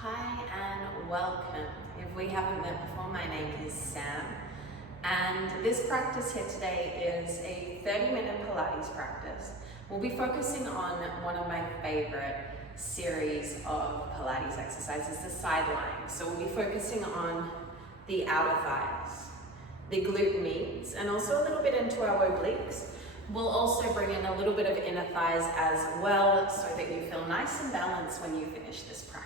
Hi and welcome. If we haven't met before, my name is Sam, and this practice here today is a 30-minute Pilates practice. We'll be focusing on one of my favorite series of Pilates exercises, the side lying. So we'll be focusing on the outer thighs, the glute meats, and also a little bit into our obliques. We'll also bring in a little bit of inner thighs as well so that you feel nice and balanced when you finish this practice.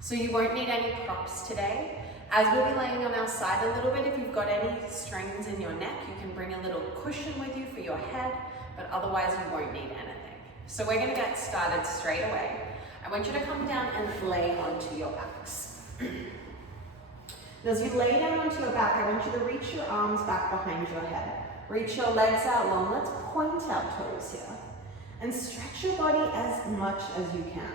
So you won't need any props today. As we'll be laying on our side a little bit, if you've got any strains in your neck, you can bring a little cushion with you for your head, but otherwise you won't need anything. So we're going to get started straight away. I want you to come down and lay onto your backs. Now as you lay down onto your back, I want you to reach your arms back behind your head. Reach your legs out long. Let's point our toes here. And stretch your body as much as you can.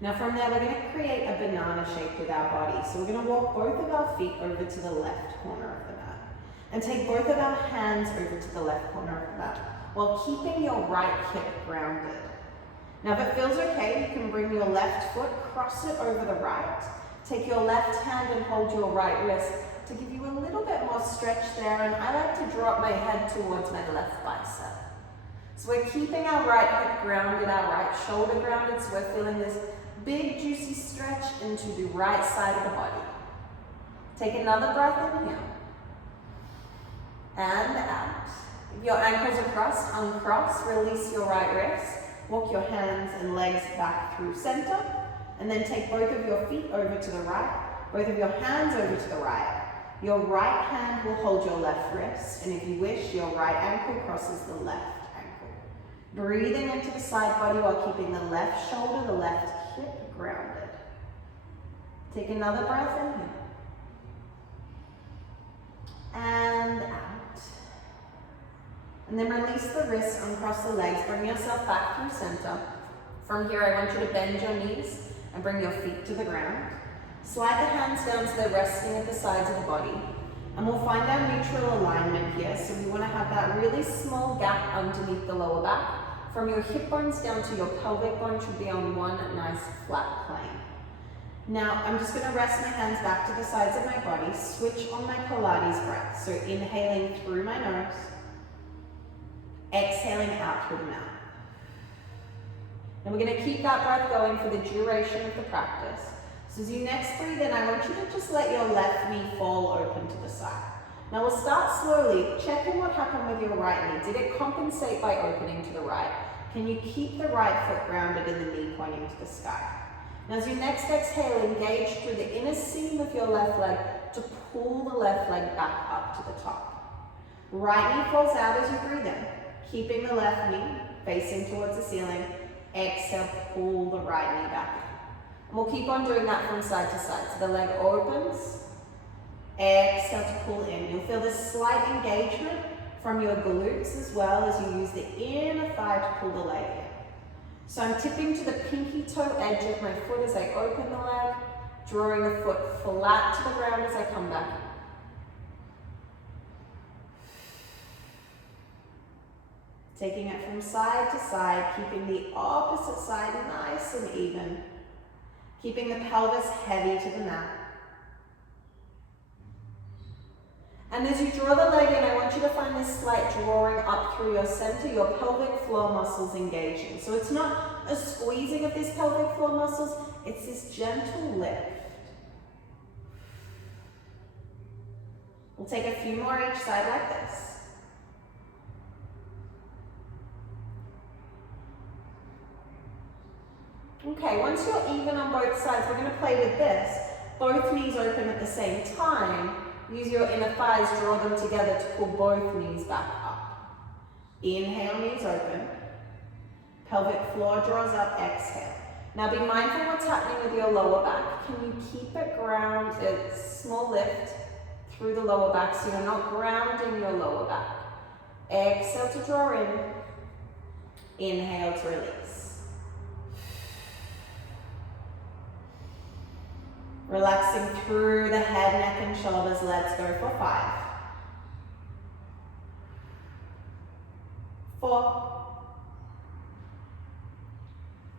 Now from there, we're going to create a banana shape with our body. So we're going to walk both of our feet over to the left corner of the mat. And take both of our hands over to the left corner of the mat, while keeping your right hip grounded. Now if it feels okay, you can bring your left foot, cross it over the right. Take your left hand and hold your right wrist to give you a little bit more stretch there, and I like to drop my head towards my left bicep. So we're keeping our right hip grounded, our right shoulder grounded, so we're feeling this big juicy stretch into the right side of the body. Take another breath in here. And out. If your ankles are crossed, uncross, release your right wrist. Walk your hands and legs back through center, and then take both of your feet over to the right, both of your hands over to the right. Your right hand will hold your left wrist, and if you wish, your right ankle crosses the left ankle. Breathing into the side body while keeping the left shoulder, the left hip grounded. Take another breath in here. And out. And then release the wrists, uncross the legs, bring yourself back through center. From here, I want you to bend your knees and bring your feet to the ground. Slide the hands down so they're resting at the sides of the body. And we'll find our neutral alignment here. So we want to have that really small gap underneath the lower back. From your hip bones down to your pelvic bone should be on one nice flat plane. Now, I'm just going to rest my hands back to the sides of my body. Switch on my Pilates breath. So inhaling through my nose. Exhaling out through the mouth. And we're going to keep that breath going for the duration of the practice. So as you next breathe in, I want you to just let your left knee fall open to the side. Now we'll start slowly. Check in what happened with your right knee. Did it compensate by opening to the right? Can you keep the right foot grounded and the knee pointing to the sky? Now as you next exhale, engage through the inner seam of your left leg to pull the left leg back up to the top. Right knee falls out as you breathe in, keeping the left knee facing towards the ceiling. Exhale, pull the right knee back in. And we'll keep on doing that from side to side. So the leg opens, exhale to pull in. You'll feel this slight engagement from your glutes as well as you use the inner thigh to pull the leg in. So I'm tipping to the pinky toe edge of my foot as I open the leg, drawing the foot flat to the ground as I come back in. Taking it from side to side, keeping the opposite side nice and even. Keeping the pelvis heavy to the mat. And as you draw the leg in, I want you to find this slight drawing up through your center, your pelvic floor muscles engaging. So it's not a squeezing of these pelvic floor muscles, it's this gentle lift. We'll take a few more each side like this. Okay, once you're even on both sides, we're going to play with this. Both knees open at the same time. Use your inner thighs, draw them together to pull both knees back up. Inhale, knees open. Pelvic floor draws up, exhale. Now be mindful what's happening with your lower back. Can you keep it grounded? Small lift through the lower back so you're not grounding your lower back. Exhale to draw in. Inhale to release. Relaxing through the head, neck, and shoulders. Let's go for 5, 4,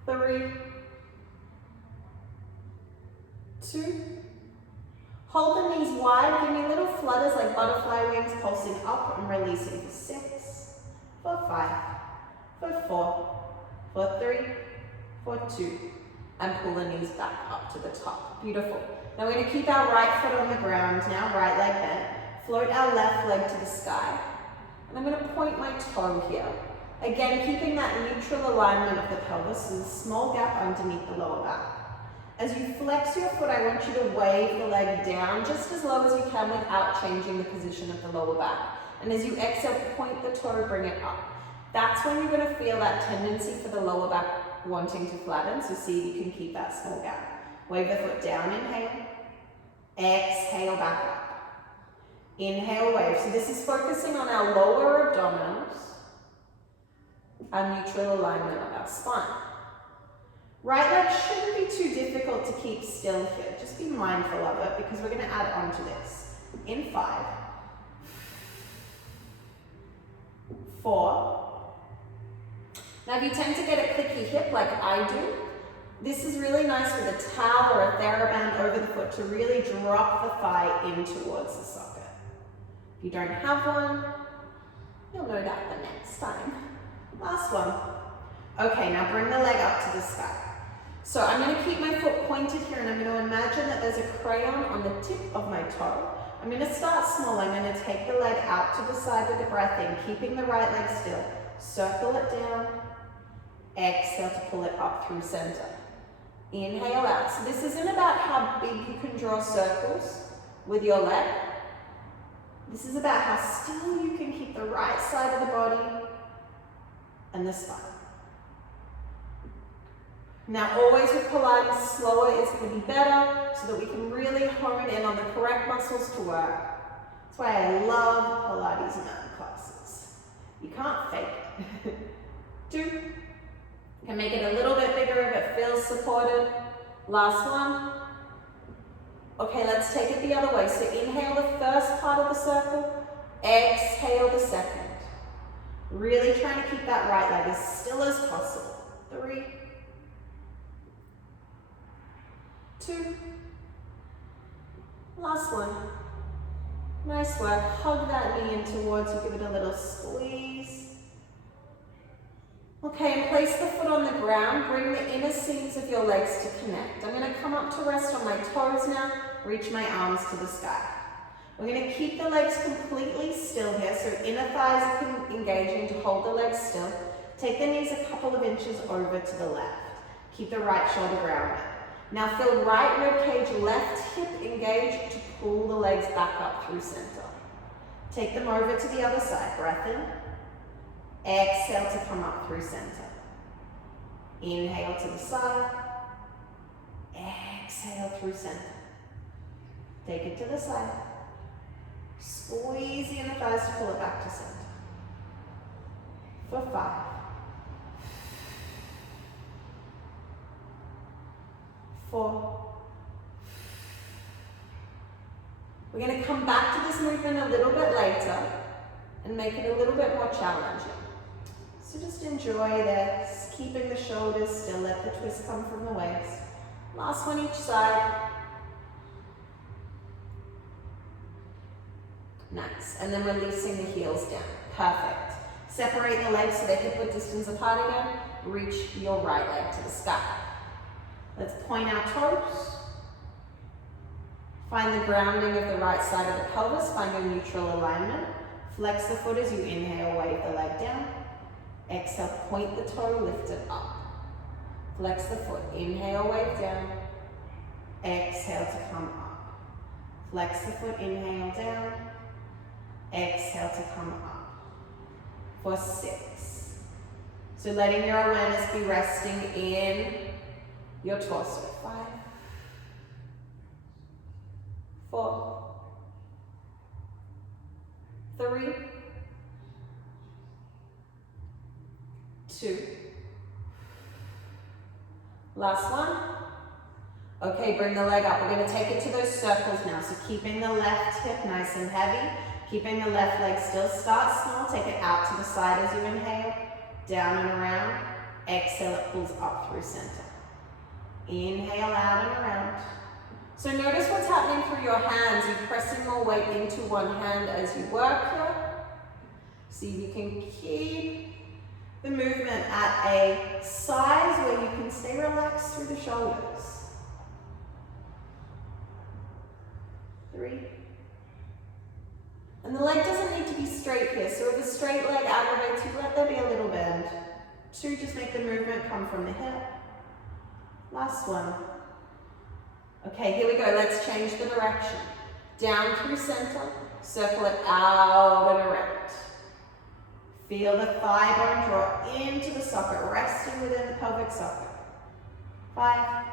3, 2. Hold the knees wide, give me little flutters like butterfly wings, pulsing up and releasing for 6, for 5, for 4, for 3, for 2, and pull the knees back up to the top. Beautiful. Now we're going to keep our right foot on the ground now, right leg bent. Float our left leg to the sky. And I'm going to point my toe here. Again, keeping that neutral alignment of the pelvis and a small gap underneath the lower back. As you flex your foot, I want you to wave the leg down just as low as you can without changing the position of the lower back. And as you exhale, point the toe, bring it up. That's when you're going to feel that tendency for the lower back wanting to flatten. So see if you can keep that small gap. Wave the foot down, inhale. Exhale, back up. Inhale, wave. So this is focusing on our lower abdominals, our neutral alignment of our spine. Right leg shouldn't be too difficult to keep still here. Just be mindful of it because we're going to add on to this. In 5, 4. Now if you tend to get a clicky hip like I do, this is really nice with a towel or a TheraBand over the foot to really drop the thigh in towards the socket. If you don't have one, you'll know that the next time. Last one. Okay, now bring the leg up to the sky. So I'm going to keep my foot pointed here and I'm going to imagine that there's a crayon on the tip of my toe. I'm going to start small. I'm going to take the leg out to the side with the breath in, keeping the right leg still. Circle it down. Exhale to pull it up through center. Inhale out. So this isn't about how big you can draw circles with your leg. This is about how still you can keep the right side of the body and the spine. Now always with Pilates, slower is going to be better so that we can really hone in on the correct muscles to work. That's why I love Pilates mountain classes. You can't fake it. 2. You can make it a little bit bigger if it feels supported. Last one. Okay, let's take it the other way. So inhale the first part of the circle, exhale the second. Really trying to keep that right leg as still as possible. 3, 2, last one. Nice work. Hug that knee in towards you, give it a little squeeze. Okay, and place the foot on the ground. Bring the inner seams of your legs to connect. I'm going to come up to rest on my toes now. Reach my arms to the sky. We're going to keep the legs completely still here, so inner thighs are engaging to hold the legs still. Take the knees a couple of inches over to the left. Keep the right shoulder grounded. Now feel right rib cage, left hip engaged to pull the legs back up through center. Take them over to the other side. Breath in. Exhale to come up through center. Inhale to the side. Exhale through center. Take it to the side. Squeeze the inner thighs to pull it back to center. For 5. 4. We're going to come back to this movement a little bit later and make it a little bit more challenging. So just enjoy this, keeping the shoulders still, let the twist come from the waist. Last one each side. Nice, and then releasing the heels down. Perfect. Separate the legs so they're hip-width distance apart again. Reach your right leg to the sky. Let's point our toes. Find the grounding of the right side of the pelvis. Find your neutral alignment. Flex the foot as you inhale, wave the leg down. Exhale, point the toe, lift it up. Flex the foot. Inhale, wave down. Exhale to come up. Flex the foot, inhale down. Exhale to come up. For 6. So letting your awareness be resting in your torso. 5, 4, 3, 2. Last one. Okay, bring the leg up. We're going to take it to those circles now. So keeping the left hip nice and heavy. Keeping the left leg still. Start small. Take it out to the side as you inhale. Down and around. Exhale, it pulls up through center. Inhale out and around. So notice what's happening through your hands. You're pressing more weight into one hand as you work here. See if you can keep the movement at a size where you can stay relaxed through the shoulders. 3. And the leg doesn't need to be straight here, so if a straight leg aggravates you, let there be a little bend. 2, just make the movement come from the hip. Last one. Okay, here we go, let's change the direction. Down through center, circle it out and erect. Feel the thigh bone draw into the socket, resting within the pelvic socket. 5.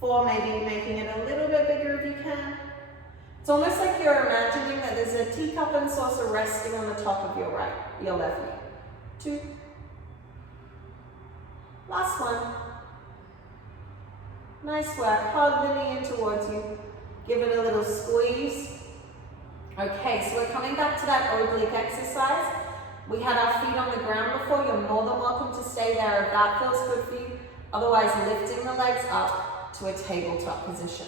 4, maybe making it a little bit bigger if you can. It's almost like you're imagining that there's a teacup and saucer resting on the top of your left knee. 2. Last one. Nice work. Hug the knee in towards you. Give it a little squeeze. Okay, so we're coming back to that oblique exercise. We had our feet on the ground before. You're more than welcome to stay there if that feels good for you. Otherwise, lifting the legs up to a tabletop position.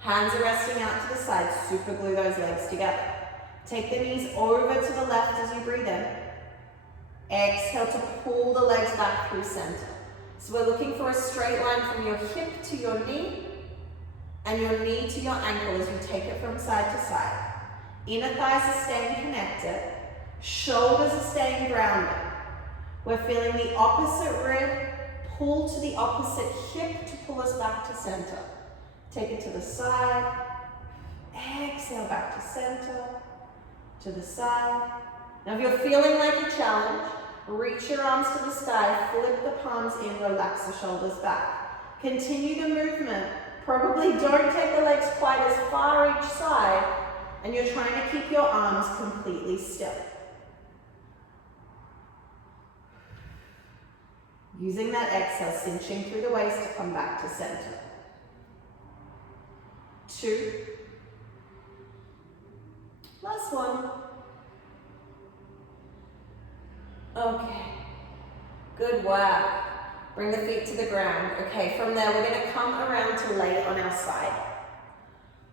Hands are resting out to the side. Super glue those legs together. Take the knees over to the left as you breathe in. Exhale to pull the legs back through center. So we're looking for a straight line from your hip to your knee and your knee to your ankle as you take it from side to side. Inner thighs are staying connected. Shoulders are staying grounded. We're feeling the opposite rib pull to the opposite hip to pull us back to center. Take it to the side. Exhale back to center. To the side. Now if you're feeling like a challenge, reach your arms to the sky, flip the palms in, relax the shoulders back. Continue the movement. Probably don't take the legs quite as far each side, and you're trying to keep your arms completely still. Using that exhale, cinching through the waist to come back to center. 2. Last one. Okay, good work. Bring the feet to the ground. Okay, from there we're going to come around to lay on our side.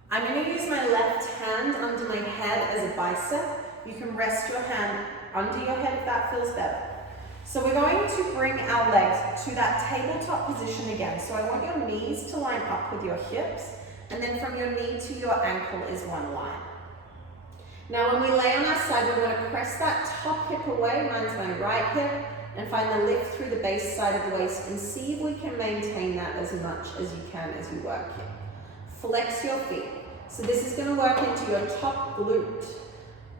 I'm going to use my left hand under my head as a bicep. You can rest your hand under your head if that feels better. So we're going to bring our legs to that tabletop position again. So I want your knees to line up with your hips, and then from your knee to your ankle is one line. Now when we lay on our side, we're going to press that top hip away, mine's my right hip, and find the lift through the base side of the waist and see if we can maintain that as much as you can as you work here. Flex your feet. So this is going to work into your top glute.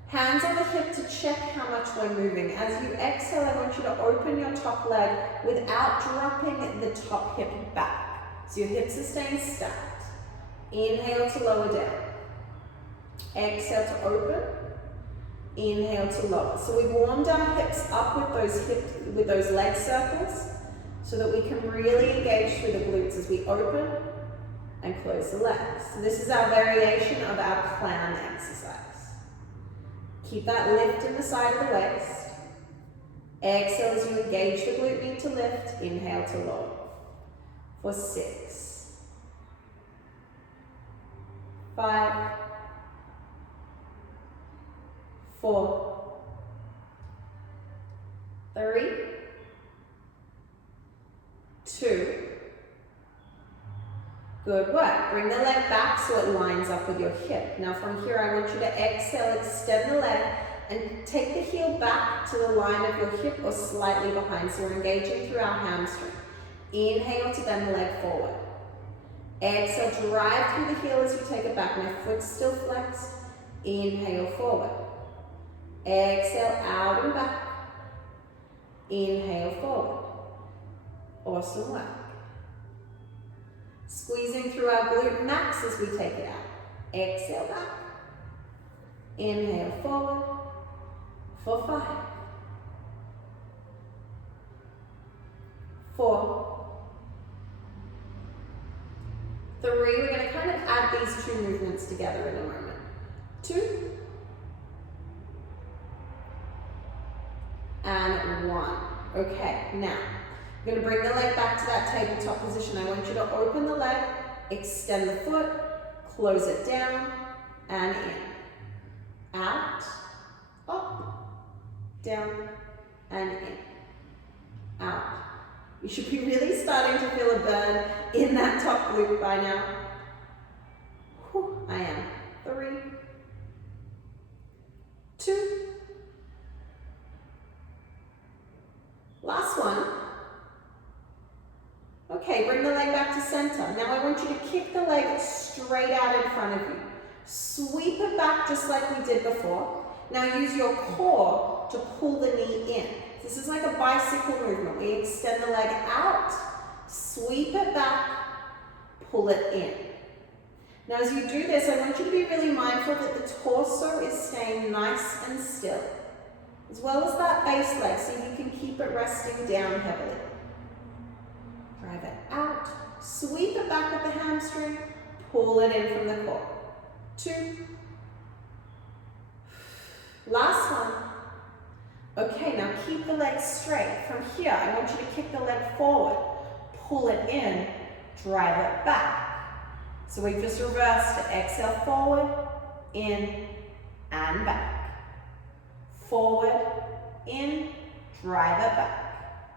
Hands on the hip to check how much we're moving. As you exhale, I want you to open your top leg without dropping the top hip back. So your hips are staying stacked. Inhale to lower down. Exhale to open. Inhale to lower. So we've warmed our hips up with those leg circles so that we can really engage through the glutes as we open and close the legs. So this is our variation of our clown exercise. Keep that lift in the side of the waist. Exhale as you engage the glute med to lift. Inhale to lower. For 6, 5, 4, 3, 2. Good work. Bring the leg back so it lines up with your hip. Now from here, I want you to exhale, extend the leg, and take the heel back to the line of your hip or slightly behind. So we're engaging through our hamstring. Inhale to bend the leg forward. Exhale, drive through the heel as you take it back. My foot's still flexed. Inhale forward. Exhale out and back. Inhale forward. Awesome work. Squeezing through our glute max as we take it out. Exhale back. Inhale forward. For 5, 4, 3. We're going to kind of add these two movements together in a moment. 2. And 1. Okay, now We're going to bring the leg back to that tabletop position. I want you to open the leg, extend the foot, close it down, and in. Out, up, down, and in. Out. You should be really starting to feel a burn in that top glute by now. Whew, I am. 3, 2. Last one. Okay, bring the leg back to center. Now I want you to kick the leg straight out in front of you. Sweep it back just like we did before. Now use your core to pull the knee in. This is like a bicycle movement. We extend the leg out, sweep it back, pull it in. Now as you do this, I want you to be really mindful that the torso is staying nice and still, as well as that base leg, so you can keep it resting down heavily. Drive it out, sweep it back with the hamstring, pull it in from the core. 2. Last one. Okay, now keep the leg straight. From here, I want you to kick the leg forward, pull it in, drive it back. So we've just reversed it. Exhale, forward, in, and back. Forward, in, drive it back.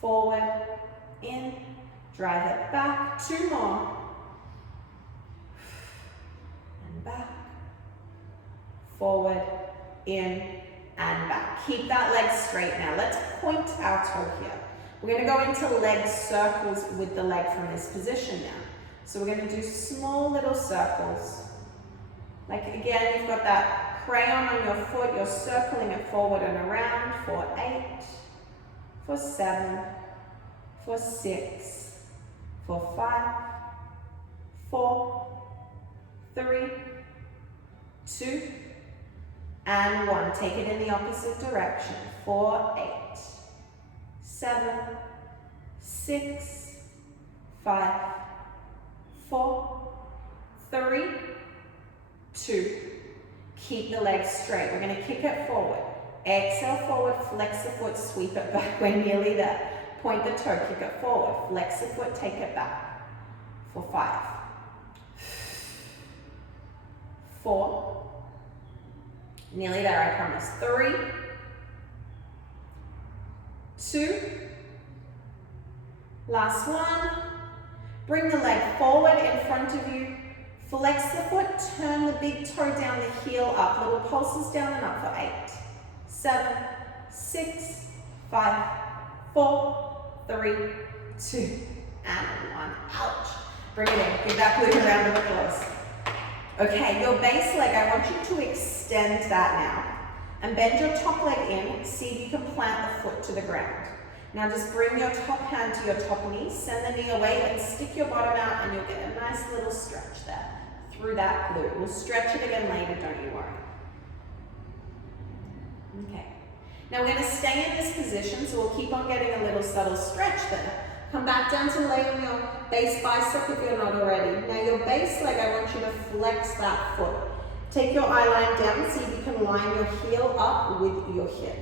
Forward, in, drive it back. 2 more. And back. Forward, in, and back. Keep that leg straight now. Let's point our toe here. We're going to go into leg circles with the leg from this position now. So we're going to do small little circles. Like again, you've got that crayon on your foot, you're circling it forward and around for 8, for 7, for 6, for 5, 4, 3, 2, and 1. Take it in the opposite direction. 4, 8, 7, 6, 5, 4, 3, 2. Keep the legs straight. We're going to kick it forward. Exhale forward, flex the foot, sweep it back. We're nearly there. Point the toe, kick it forward. Flex the foot, take it back. For 5, 4, nearly there, I promise. 3, 2, last one. Bring the leg forward in front of you. Flex the foot, turn the big toe down, the heel up. Little pulses down and up for 8, 7, 6, 5, 4, 3, 2, and 1. Ouch. Bring it in. Give that glute a round of applause. Okay, your base leg, I want you to extend that now. And bend your top leg in. See if you can plant the foot to the ground. Now just bring your top hand to your top knee, send the knee away and stick your bottom out and you'll get a nice little stretch there through that glute. We'll stretch it again later, don't you worry. Okay. Now we're going to stay in this position, so we'll keep on getting a little subtle stretch there. Come back down to lay on your base bicep if you're not already. Now your base leg, I want you to flex that foot. Take your eye line down, see if you can line your heel up with your hip.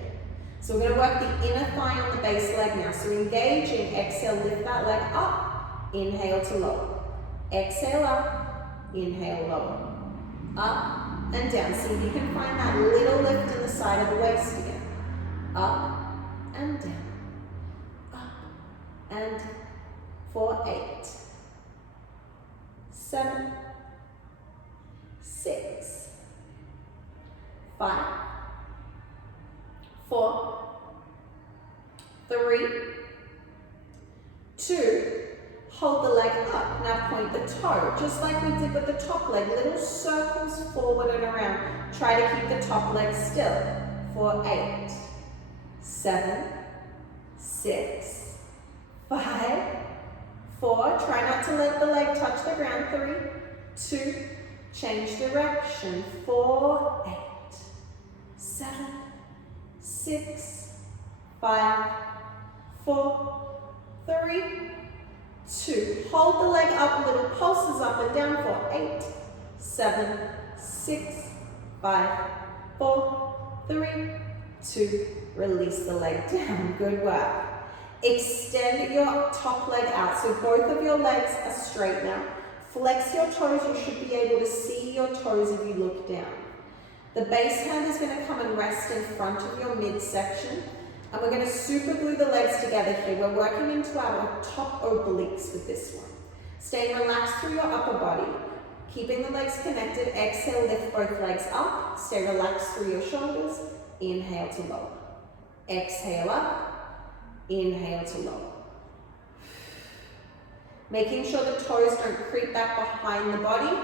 So we're going to work the inner thigh on the base leg now. So engaging, exhale, lift that leg up, inhale to lower. Exhale up, inhale lower. Up and down. See if you can find that little lift in the side of the waist again. Up and down. Up and down. For 8, 7, 6, 5, 4, 3, 2, hold the leg up. Now point the toe, just like we did with the top leg, little circles forward and around. Try to keep the top leg still. For 8, 7, 6, 5, 4, try not to let the leg touch the ground. 3, 2, change direction. 4, 8, 7, 6, 5, 4, 3, 2. Hold the leg up, little pulses up and down for 8, 7, 6, 5, 4, 3, 2. Release the leg down. Good work. Extend your top leg out. So both of your legs are straight now. Flex your toes. You should be able to see your toes if you look down. The base hand is going to come and rest in front of your midsection. And we're going to super glue the legs together here. We're working into our top obliques with this one. Staying relaxed through your upper body. Keeping the legs connected. Exhale, lift both legs up. Stay relaxed through your shoulders. Inhale to lower. Exhale up. Inhale to lower. Making sure the toes don't creep back behind the body.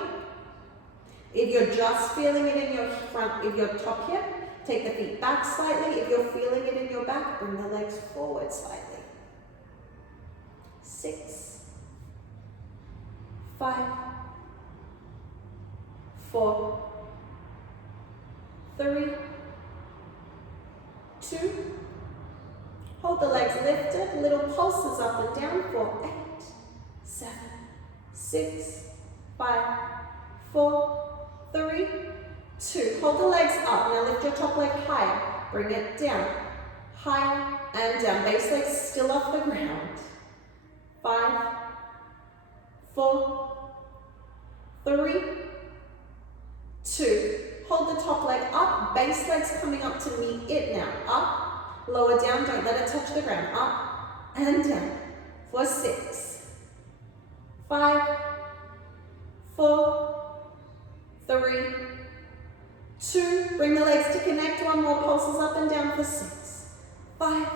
If you're just feeling it in your front, if your top hip, take the feet back slightly. If you're feeling it in your back, bring the legs forward slightly. 6, 5, 4, 3, 2. Hold the legs lifted, little pulses up and down for 8, 7, 6, 5, 4, 3, 2. Hold the legs up. Now lift your top leg higher. Bring it down. Higher and down. Base leg still off the ground. 5, 4, 3, 2. Hold the top leg up. Base leg's coming up to meet it now. Up, lower down. Don't let it touch the ground. Up and down. For 6, 5, 4, 3, 2. Bring the legs to connect. One more. Pulses up and down for 6, 5,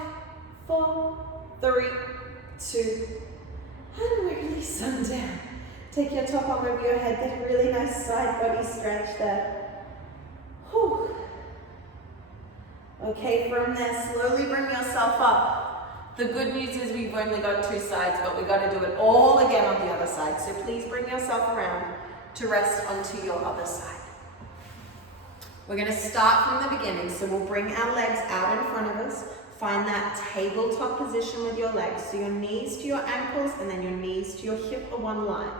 4, 3, 2. And release them down. Take your top arm over your head. Get a really nice side body stretch there. Whew. Okay, from there, slowly bring yourself up. The good news is we've only got 2 sides, but we've got to do it all again on the other side. So please bring yourself around to rest onto your other side. We're going to start from the beginning. So we'll bring our legs out in front of us. Find that tabletop position with your legs. So your knees to your ankles and then your knees to your hip are one line.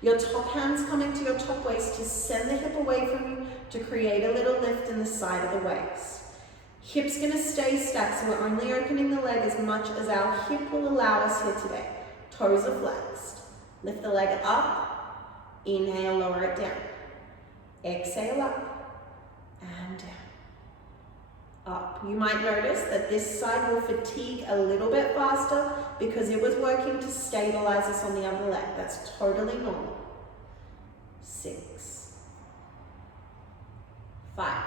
Your top hand's coming to your top waist to send the hip away from you to create a little lift in the side of the waist. Hip's going to stay stacked, so we're only opening the leg as much as our hip will allow us here today. Toes are flexed. Lift the leg up. Inhale, lower it down. Exhale up and down. Up. You might notice that this side will fatigue a little bit faster because it was working to stabilize us on the other leg. That's totally normal. 6, 5,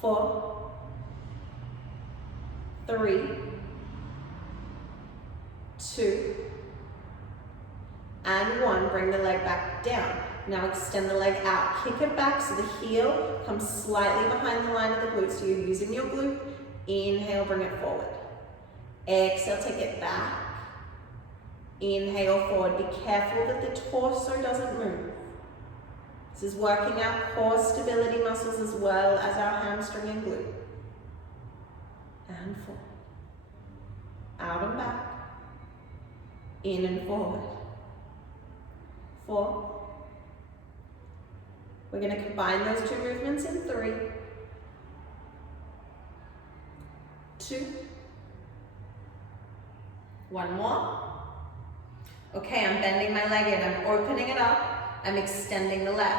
4, 3, 2, and 1. Bring the leg back down. Now extend the leg out. Kick it back so the heel comes slightly behind the line of the glute. So you're using your glute. Inhale, bring it forward. Exhale, take it back. Inhale, forward. Be careful that the torso doesn't move. This is working our core stability muscles as well as our hamstring and glute. And forward. Out and back. In and forward. 4. We're going to combine those 2 movements in 3, 2, 1 more. Okay, I'm bending my leg in. I'm opening it up. I'm extending the leg,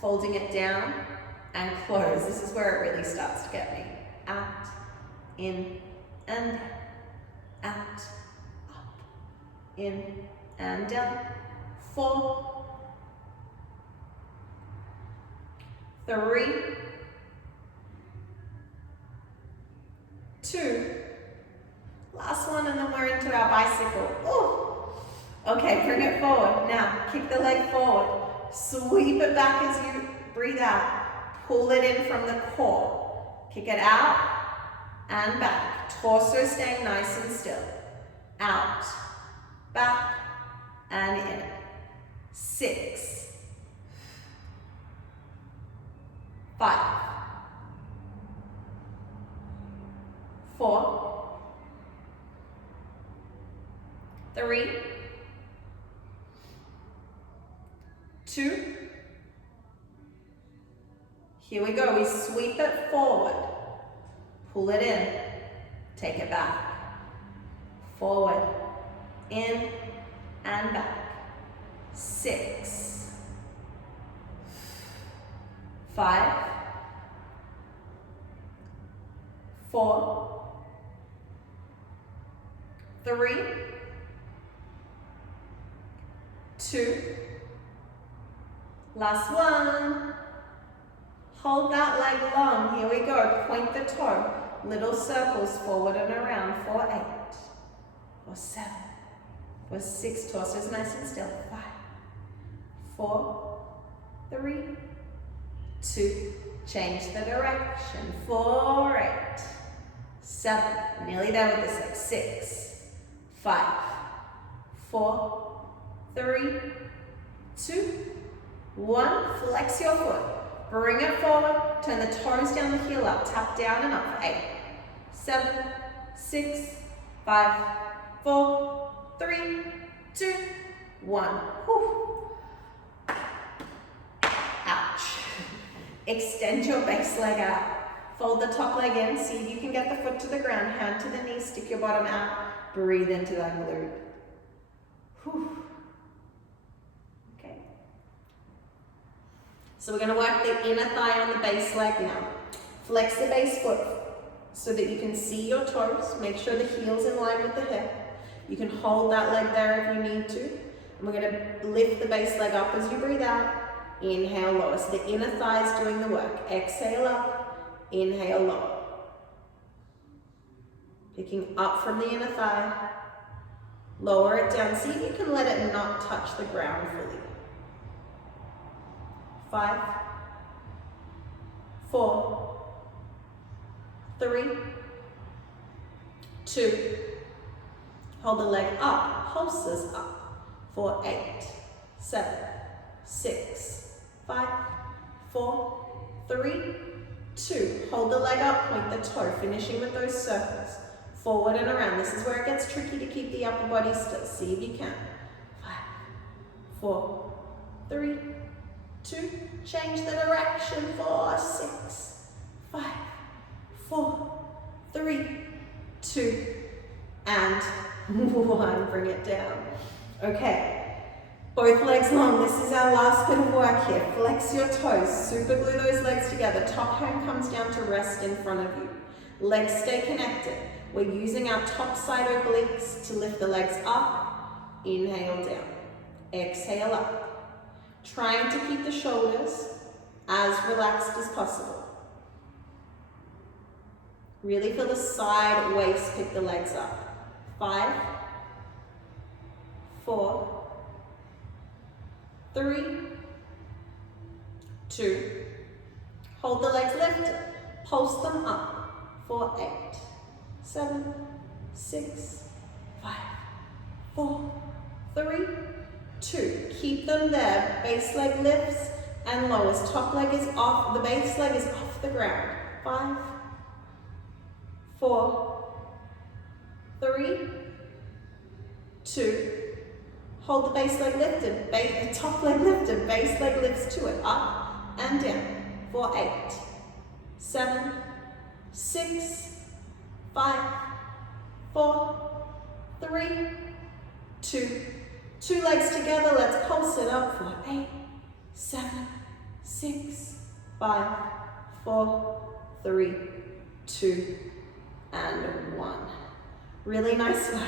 folding it down and close. This is where it really starts to get me. Out, in, and out, up, in, and down. 4, 3, 2, last one, and then we're into our bicycle. Ooh. Okay, bring it forward. Now, kick the leg forward. Sweep it back as you breathe out. Pull it in from the core. Kick it out and back. Torso staying nice and still. Out, back, and in. 6, 5, 4, 3, 2. Here we go. We sweep it forward. Pull it in. Take it back. Forward, in, and back. 6, 5, 4, 3, 2, last one. Hold that leg long. Here we go. Point the toe. Little circles forward and around for 8, for 7, for 6. Torso's nice and still. 5, 4, 3, 2. Change the direction. 4, 8, 7. Nearly there with this leg. 6, 5, 4, 3, 2, 1. Flex your foot. Bring it forward. Turn the toes down, the heel up. Tap down and up for 8, 7, 6, 5, 4, 3, 2, 1. Whew. Ouch. Extend your base leg out. Fold the top leg in. See if you can get the foot to the ground. Hand to the knee. Stick your bottom out. Breathe into that glute. Whew. Okay. So we're going to work the inner thigh on the base leg now. Flex the base foot so that you can see your toes. Make sure the heel's in line with the hip. You can hold that leg there if you need to. And we're going to lift the base leg up as you breathe out. Inhale, lower. So the inner thigh is doing the work. Exhale up. Inhale, lower. Picking up from the inner thigh. Lower it down. See if you can let it not touch the ground fully. 5, 4, 3, 2. Hold the leg up, pulses up. For 8, 7, 6, 5, 4, 3, 2. Hold the leg up, point the toe, finishing with those circles. Forward and around. This is where it gets tricky to keep the upper body still. See if you can. 5, 4, 3, 2. Change the direction for 6, 5, 4, 3, 2, and 1. Bring it down. Okay. Both legs long. This is our last bit of work here. Flex your toes. Super glue those legs together. Top hand comes down to rest in front of you. Legs stay connected. We're using our top side obliques to lift the legs up. Inhale down. Exhale up. Trying to keep the shoulders as relaxed as possible. Really feel the side waist pick the legs up. 5, 4, 3, 2. Hold the legs lifted. Pulse them up for 8, 7, 6, 5, 4, 3, 2. Keep them there. Base leg lifts and lowers. Top leg is off. The base leg is off the ground. 5, 4, 3, 2. Hold the base leg lifted. The top leg lifted. Base leg lifts to it. Up and down. For 8, 7, 6, 5, 4, 3, 2. 2 legs together, let's pulse it up for 8, 7, 6, 5, 4, 3, 2, and 1. Really nice work.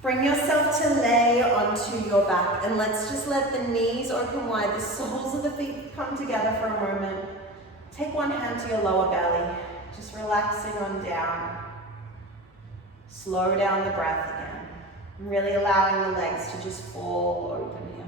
Bring yourself to lay onto your back and let's just let the knees open wide, the soles of the feet come together for a moment. Take one hand to your lower belly, just relaxing on down. Slow down the breath again. Really allowing the legs to just fall open here.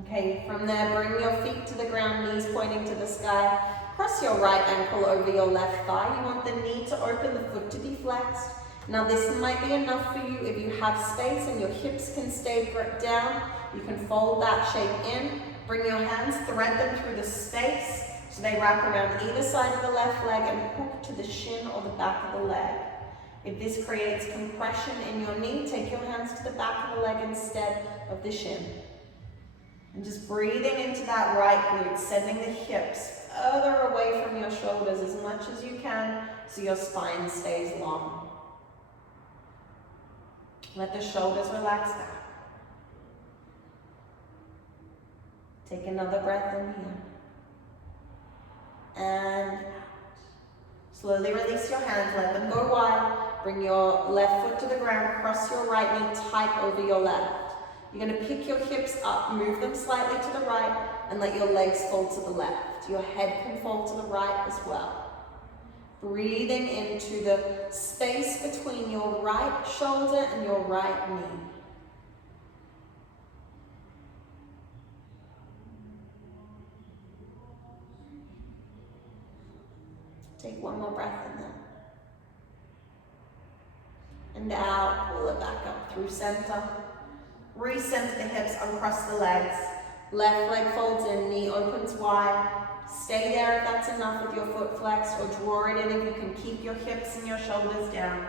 Okay, from there, bring your feet to the ground, knees pointing to the sky. Cross your right ankle over your left thigh. You want the knee to open, the foot to be flexed. Now this might be enough for you if you have space and your hips can stay down. You can fold that shape in. Bring your hands, thread them through the space. So they wrap around either side of the left leg and hook to the shin or the back of the leg. If this creates compression in your knee, take your hands to the back of the leg instead of the shin. And just breathing into that right glute, sending the hips further away from your shoulders as much as you can so your spine stays long. Let the shoulders relax back. Take another breath in here. And out. Slowly release your hands, let them go wide. Bring your left foot to the ground, cross your right knee tight over your left. You're going to pick your hips up, move them slightly to the right, and let your legs fall to the left. Your head can fall to the right as well. Breathing into the space between your right shoulder and your right knee. Take one more breath in there. And out, pull it back up through center. Recenter the hips, uncross the legs. Left leg folds in, knee opens wide. Stay there if that's enough with your foot flexed, or draw it in if you can keep your hips and your shoulders down.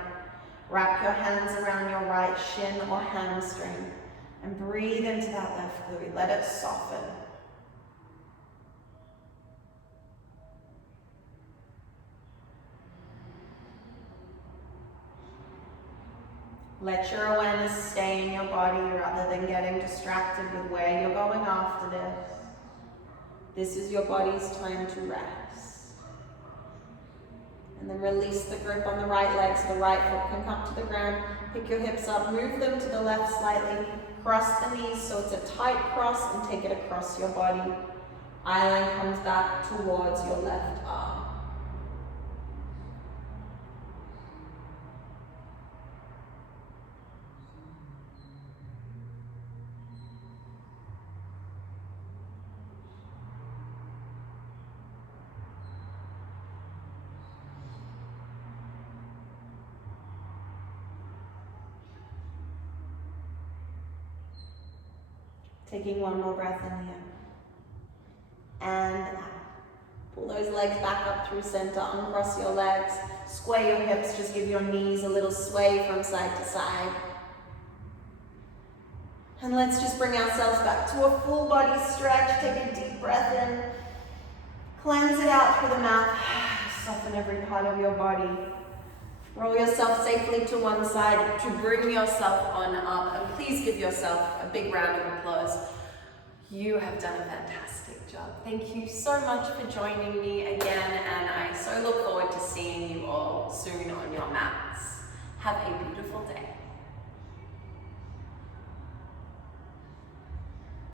Wrap your hands around your right shin or hamstring and breathe into that left glute. Let it soften. Let your awareness stay in your body rather than getting distracted with where you're going after this. This is your body's time to rest. And then release the grip on the right leg so the right foot can come to the ground. Pick your hips up, move them to the left slightly. Cross the knees so it's a tight cross and take it across your body. Eye line comes back towards your left arm. Taking one more breath in here. And out. Pull those legs back up through center, uncross your legs, square your hips, just give your knees a little sway from side to side. And let's just bring ourselves back to a full body stretch. Take a deep breath in. Cleanse it out through the mouth. Soften every part of your body. Roll yourself safely to one side to bring yourself on up. And please give yourself a big round of applause. You have done a fantastic job. Thank you so much for joining me again, and I so look forward to seeing you all soon on your mats. Have a beautiful day.